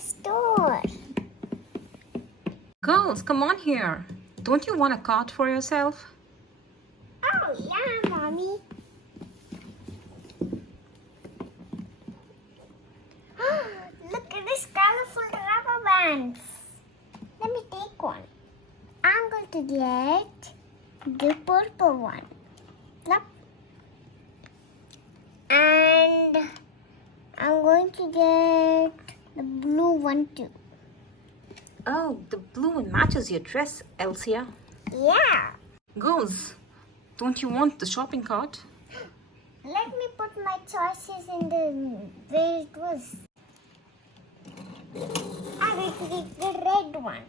store. Girls, come on here. Don't you want a cart for yourself? Oh, yeah, Mommy. Look at this colorful rubber bands. Let me take one. I'm going to get the purple one. Plop. And I'm going to get the blue one too. Oh, the blue one matches your dress, Elsia. Yeah. Girls, don't you want the shopping cart? Let me put my choices in the where it was. I'm going to take the red one.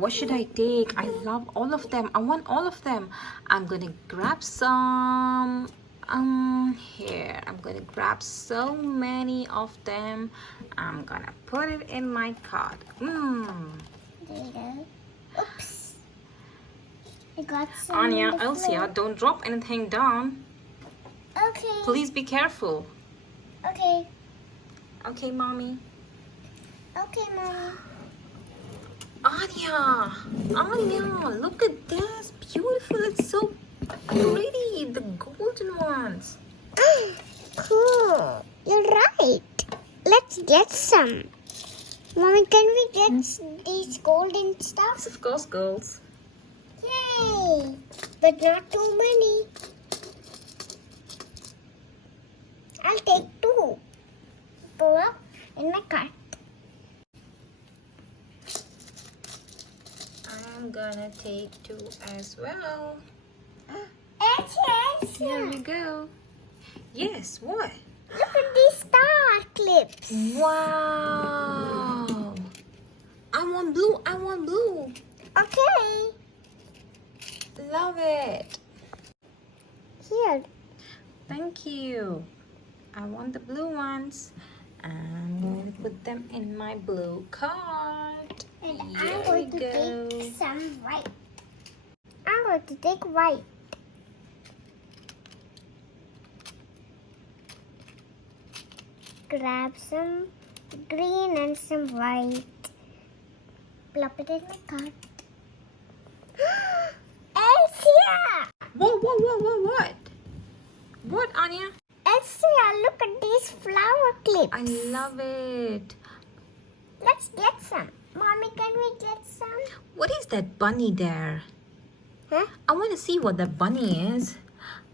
What should I take? I love all of them. I want all of them. I'm gonna grab some. Here. I'm gonna grab so many of them. I'm gonna put it in my cart. There you go. Oops. I got some. Ania, on the Elsia, floor. don't drop anything down. Okay. Please be careful. Okay. Okay, mommy. Okay, Mommy. Ania, look at this. Beautiful. It's so pretty. The golden ones. Cool. You're right. Let's get some. Mommy, can we get these golden stuff? Of course, girls. Yay! But not too many. I'll take two. Pull up in my cart. I'm gonna take two as well. Here we go. Yes, what? Look at these star clips. Wow. I want blue. I want blue. Okay. Love it. Here. Thank you. I want the blue ones. I'm going to put them in my blue cart. And Here I'm going we to go. take some white. I'm going to take white. Grab some green and some white. Plop it in my cart. Elsia! What? What, Ania? Elsia, look at these flower clips. I love it. Let's get some. Mommy, can we get some? What is that bunny there? Huh? I want to see what that bunny is.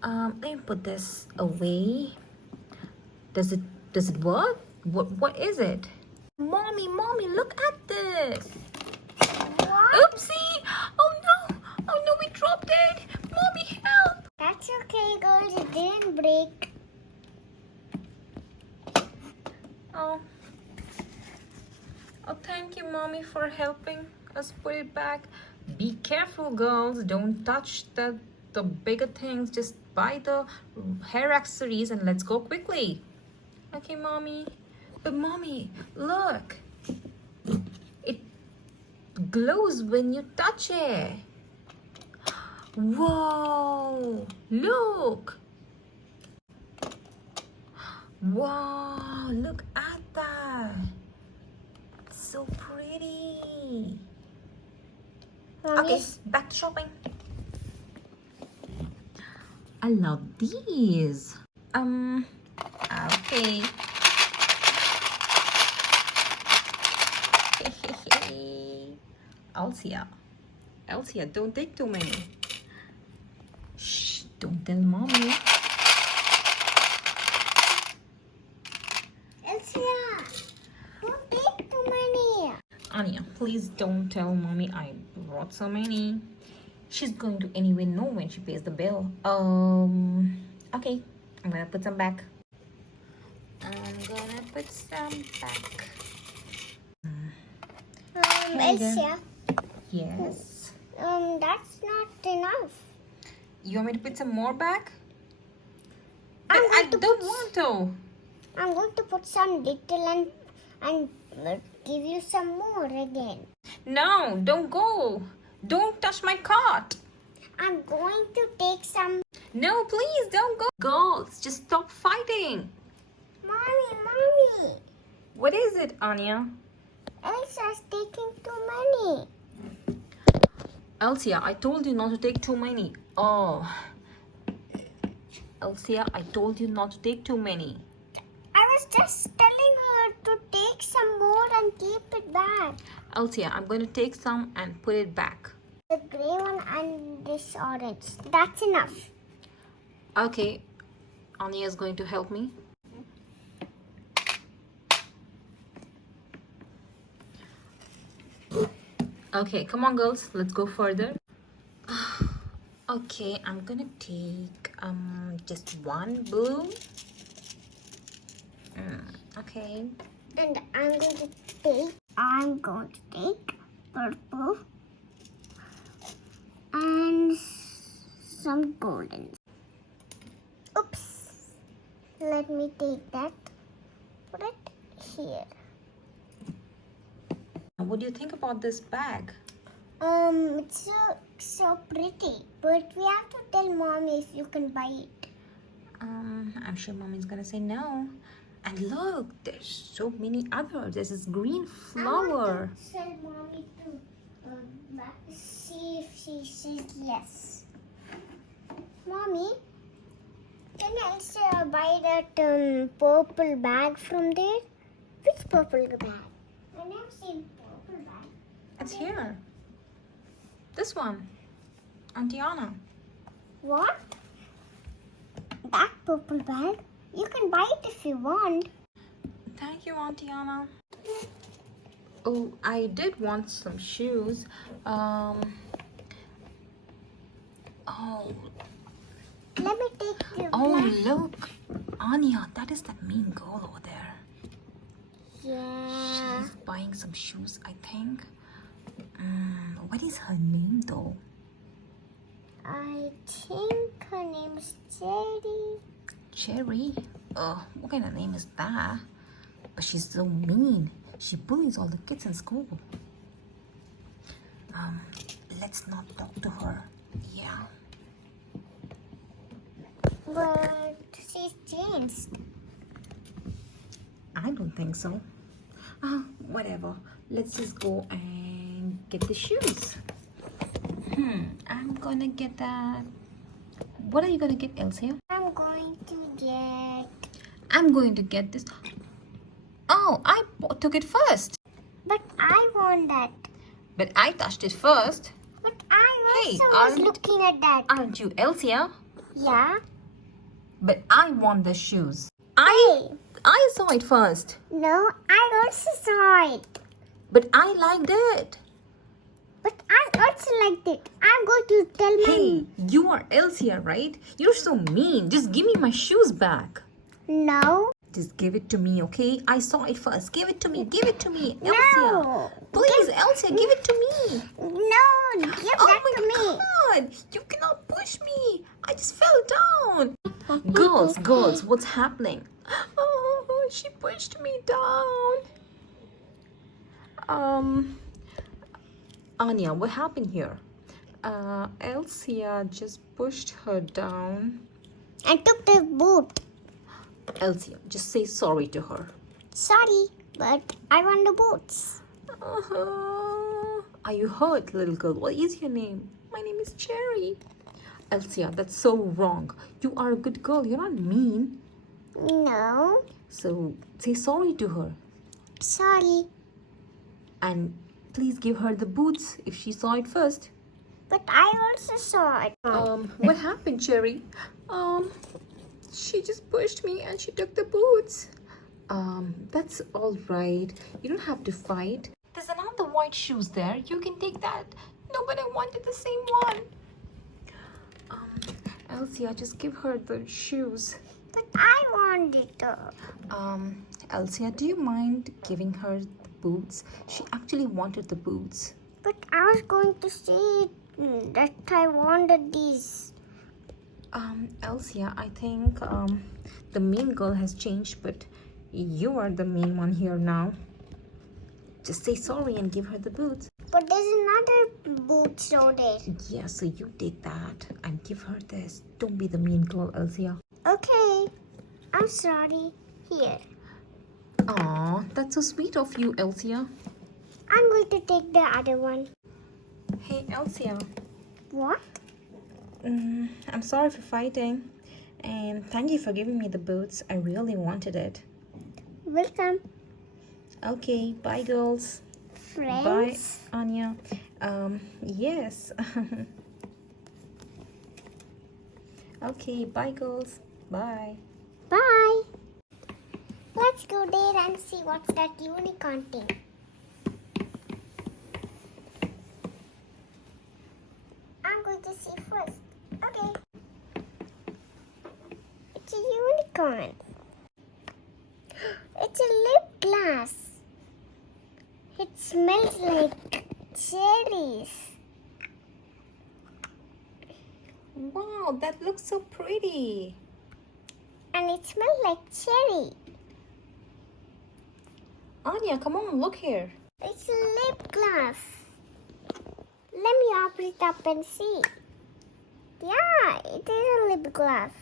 Let me put this away. Does it work? What is it? Mommy, look at this. What? Oopsie! Oh no, we dropped it. Mommy, help! That's okay, girls. It didn't break. Oh, thank you, Mommy, for helping us put it back. Be careful, girls. Don't touch the bigger things. Just buy the hair accessories and let's go quickly. Okay, Mommy. But Mommy, look. It glows when you touch it. Whoa! Look. Wow! Look at that. It's so pretty. Mommy, Okay, back to shopping. I love these. Okay. Elsia, don't take too many. Shh, don't tell Mommy. Elsia, don't take too many. Ania, please don't tell Mommy I brought so many. She's going to anyway know when she pays the bill. Okay, I'm gonna put some back. Here you go. Elsia, Yes. that's not enough. You want me to put some more back? I'm I going to don't put- want to. I'm going to put some little and give you some more again. No, don't go. Don't touch my cart. I'm going to take some. No, please don't go. Girls, just stop fighting. Mommy. What is it, Ania? Elsa's taking too many. Elsia, I told you not to take too many. Oh. Elsia, I told you not to take too many. I was just telling her to take some more and keep it back. Elsia, I'm going to take some and put it back. The grey one and this orange. That's enough. Okay. Ania is going to help me. Okay, come on girls, let's go further. Okay, I'm gonna take just one blue. Okay. And I'm going to take purple and some golden. Oops. Let me take that. Put it here. What do you think about this bag? It's so pretty, but we have to tell mommy if you can buy it. I'm sure mommy's gonna say no. And look, there's so many others. There's this green flower. I want to tell mommy to see if she says yes. Mommy, can Elsa buy that purple bag from there? Which purple bag? I never seen purple bag. It's here. This one. Auntie Anna. What? That purple bag? You can buy it if you want. Thank you, Auntie Anna. Oh, I did want some shoes. Oh, Let me take the oh, black. look. Ania, that is that mean girl over there. Yeah. She's buying some shoes, I think. What is her name, though? I think her name is Cherry. Cherry? What kind of name is that? But she's so mean. She bullies all the kids in school. Let's not talk to her. Yeah. But she's changed. I don't think so. Whatever. Let's just go and get the shoes. I'm gonna get that. What are you gonna get, Elsia? I'm going to get this. Oh, I took it first. But I want that. But I touched it first. But I Hey, also was looking at that. Aren't you Elsia? Yeah. But I want the shoes. Hey. I saw it first. No, I also saw it. But I liked it. But I also liked it. I'm going to tell Hey, Mommy. you are Elsia, right? You're so mean. Just give me my shoes back. No. Just give it to me, okay? I saw it first. Give it to me. Give it to me, No. Elsia. Please, Elsia, give it to me. No, give that to me. Oh my God! You cannot push me. I just fell down. Girls, what's happening? Oh, she pushed me down. Ania, what happened here? Elsia just pushed her down. I took the boot. Elsia, just say sorry to her. Sorry, but I want the boots. Are you hurt, little girl? What is your name? My name is Cherry. Elsia, that's so wrong. You are a good girl. You're not mean. No. So say sorry to her. Sorry. And please give her the boots if she saw it first. But I also saw it. What happened, Cherry? She just pushed me and she took the boots. That's all right. You don't have to fight. There's another white shoes there. You can take that. No, but I wanted the same one. Elsia, just give her the shoes. But I want it. Elsia, do you mind giving her the boots? She actually wanted the boots. But I was going to say that I wanted these. Elsia, I think the mean girl has changed, but you are the mean one here now. Just say sorry and give her the boots. But there's another boot over there. Yeah, so you take that and give her this. Don't be the mean girl, Elsia. Okay. I'm sorry. Here. Aw, that's so sweet of you, Elsia. I'm going to take the other one. Hey, Elsia. What? I'm sorry for fighting. And thank you for giving me the boots. I really wanted it. Welcome. Okay, bye, girls. Friends. Bye, Ania. Yes. Okay, bye, girls. Bye. Bye. Let's go there and see what's that unicorn thing. I'm going to see first. Okay. It's a unicorn. It's a lip gloss. It smells like cherries. Wow, that looks so pretty. And it smells like cherry. Ania, come on, look here. It's a lip gloss. Let me open it up and see. Yeah, it is a lip gloss.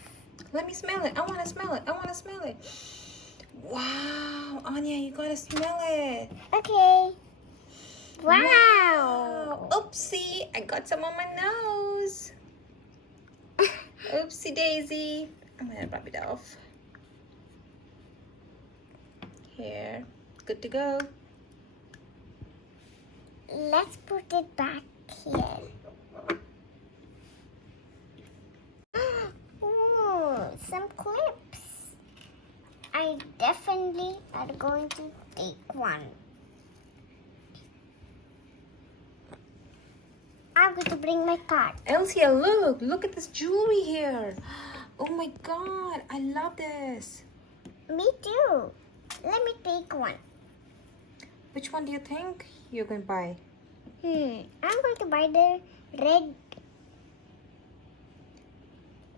Let me smell it. I want to smell it. I want to smell it. Wow, Ania, you gotta smell it. Okay. Wow. Oopsie, I got some on my nose. Oopsie daisy. I'm gonna rub it off. Here, good to go. Let's put it back here. Ooh, some clips. I definitely are going to take one. I'm going to bring my card. Elsia, look at this jewelry here. Oh my god, I love this. Me too. Let me take one. Which one do you think you're going to buy? I'm going to buy the red.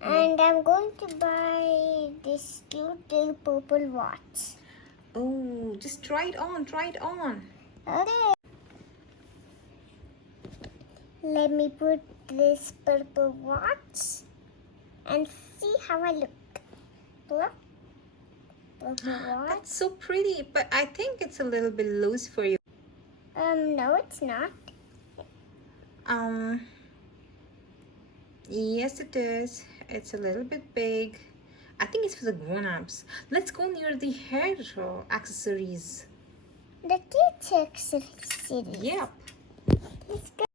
And I'm going to buy this cute little purple watch. Oh, just try it on, try it on. Okay. Let me put this purple watch and see how I look. Look. Purple watch. That's so pretty, but I think it's a little bit loose for you. No, it's not. Yes, it is. It's a little bit big. I think it's for the grown-ups. Let's go near the hair accessories. The kids accessories. Yep. Let's go.